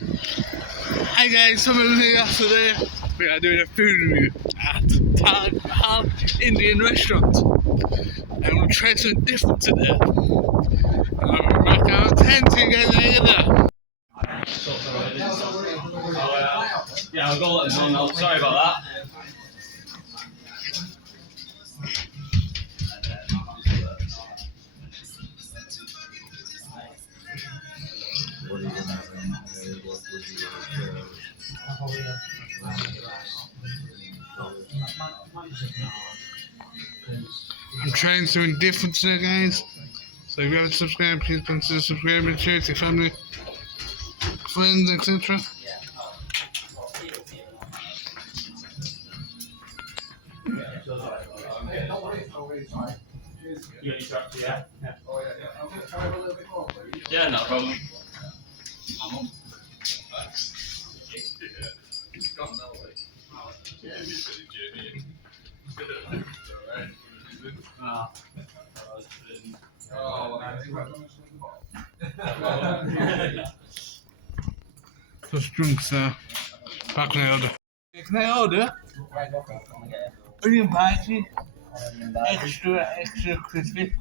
Hi guys, so I'm here today. We are doing a food review at Mahal Indian restaurant. And we're trying something different today. I'm back out of 10 to you guys later. Yeah, I'll go let them know. Sorry about that. I'm trying something different today, guys. So if you haven't subscribed, please consider subscribing, share it to your family, friends, etc. Yeah, no problem. Just drinks back when I order. Can I order? Onion bhaji, extra crispy.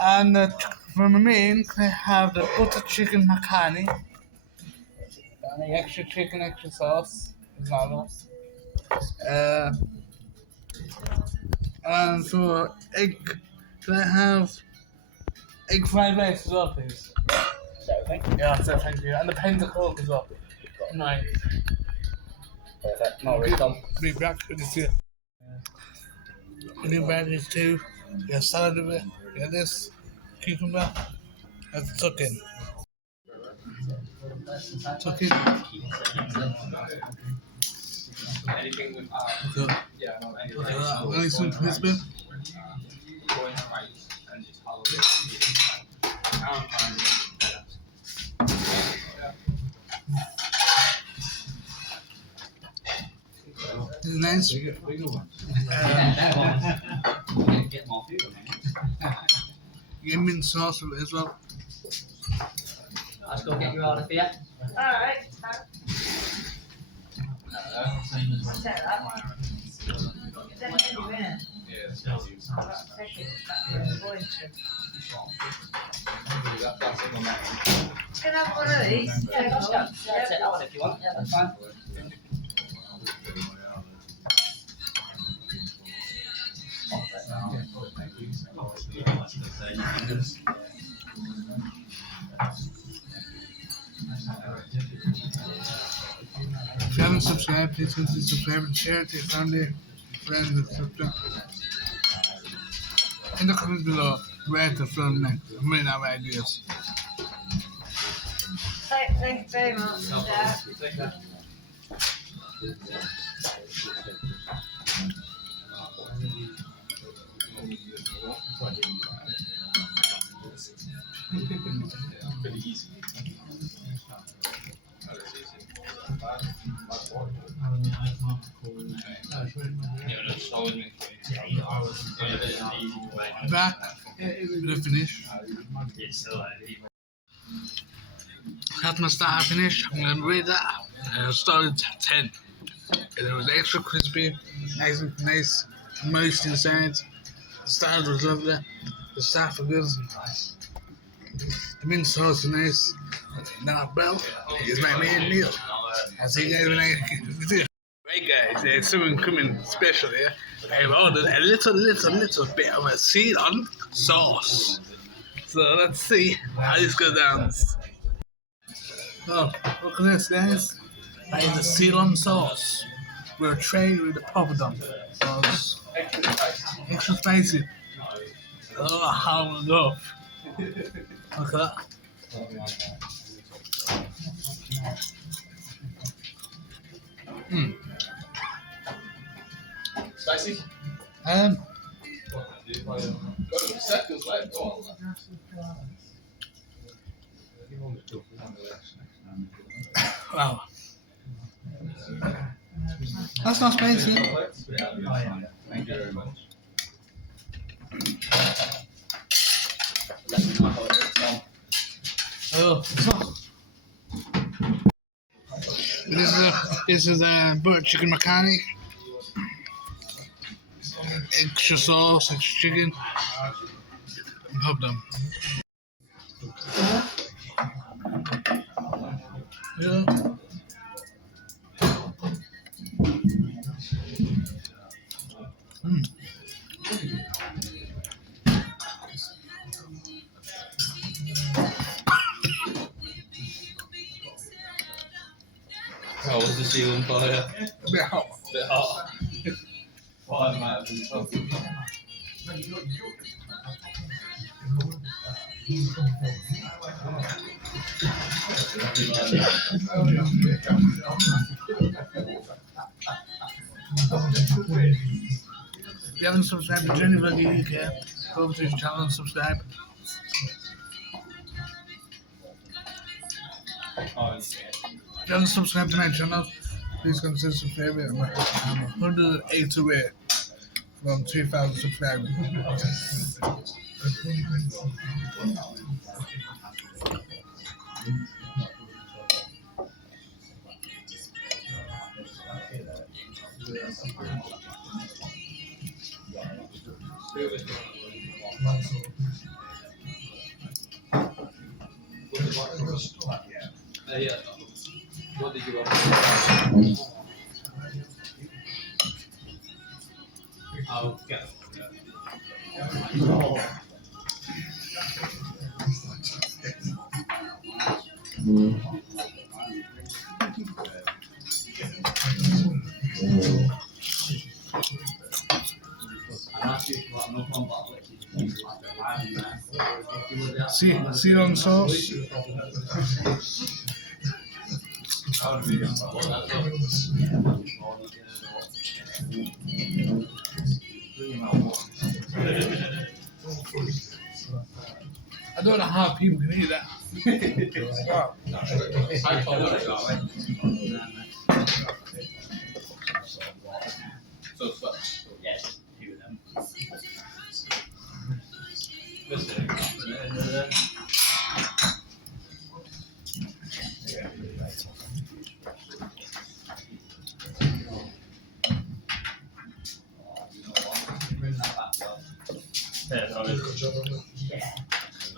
And for my main, can I have the butter chicken makhani? Extra chicken, extra sauce. Is not enough. And for egg, can I have egg fried rice as well, please? Yeah, so thank you. And the pint of coke as well. Nice. Perfect. No worries, Tom. Be back with this here. Onion bhaji too. Yeah, salad with it. Yeah, this cucumber. That's tuck in. Tuck in. Look at that. Nice and crispy. It's nice. Give mint sauce with it as well. Let's go get your order for you. Alright. Take that. Is there any in it? Take it. Can I have one of these? Yeah, of course you can. Yeah, take that one if you want. Yeah, that's fine. If you haven't subscribed, please consider subscribing and share it to your family, friends, etc. In the comments below, where to film next. I'm running out of ideas. Thank you very much. Back with the finish. That's my start and finish. I'm going to rate that. I started 10. And it was extra crispy, nice, moist inside. The salad was lovely. The staff were good. The mint sauce was nice. Now, well, here's my main meal. I'll see you guys when I do. Right guys, there's something coming special here. I've ordered a little bit of a Ceylon sauce. So let's see how this goes down. Oh, look at this guys. That is the Ceylon sauce. We're trained with the poppadom sauce. Extra spicy. Oh, how enough. Look at that. Spicy? Seconds left. Go on. Wow. That's not spicy. Thank you very much. So this is a butter chicken macaroni, extra sauce, extra chicken, and pub them. Yeah. How was the ceiling for you? A bit hot. Bit hot. Well, I might have been tough. If you haven't subscribed to Journey Vlog UK, go over to his channel and subscribe. If you haven't subscribed to my channel, please consider subscribing. I'm 108 away from 2,000 subscribers. Yeah. What did you want? I'll get Ceylon sauce. I don't know how people can eat that. Wow. I told her that way. So, yes, two of them.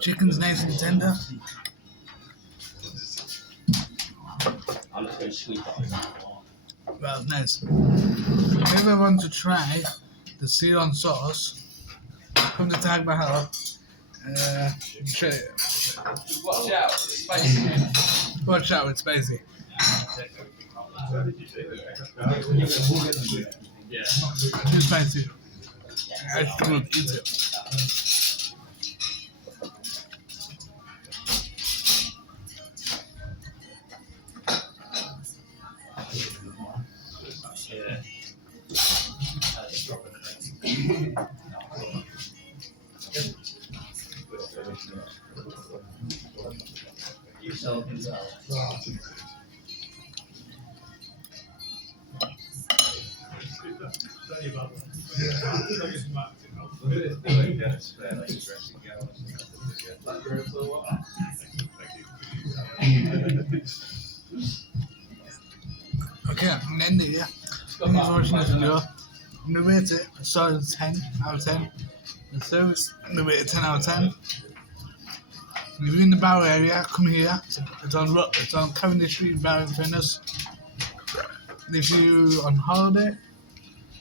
Chicken's nice and tender. I'm just going to sweep it. Well, nice. If I want to try the Ceylon sauce, come to Tag Mahal. Try it. Watch out, it's spicy. Watch out, it's spicy. Yeah. Too spicy. I still not eat it. Yeah. Yourself as well. Okay, I'm gonna end it, yeah. Thanks for watching this video. I'm gonna rate it. I started 10 out of 10. And so I'm gonna rate it 10 out of 10. If you're in the Barrow area, come here. It's on Cavendish Street, Barrow Fitness. And if you're on holiday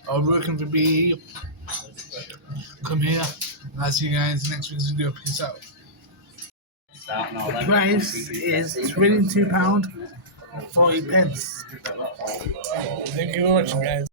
or working for BE, come here. And I'll see you guys next week's video. Peace out. The price is £22.40. Thank you for watching, guys.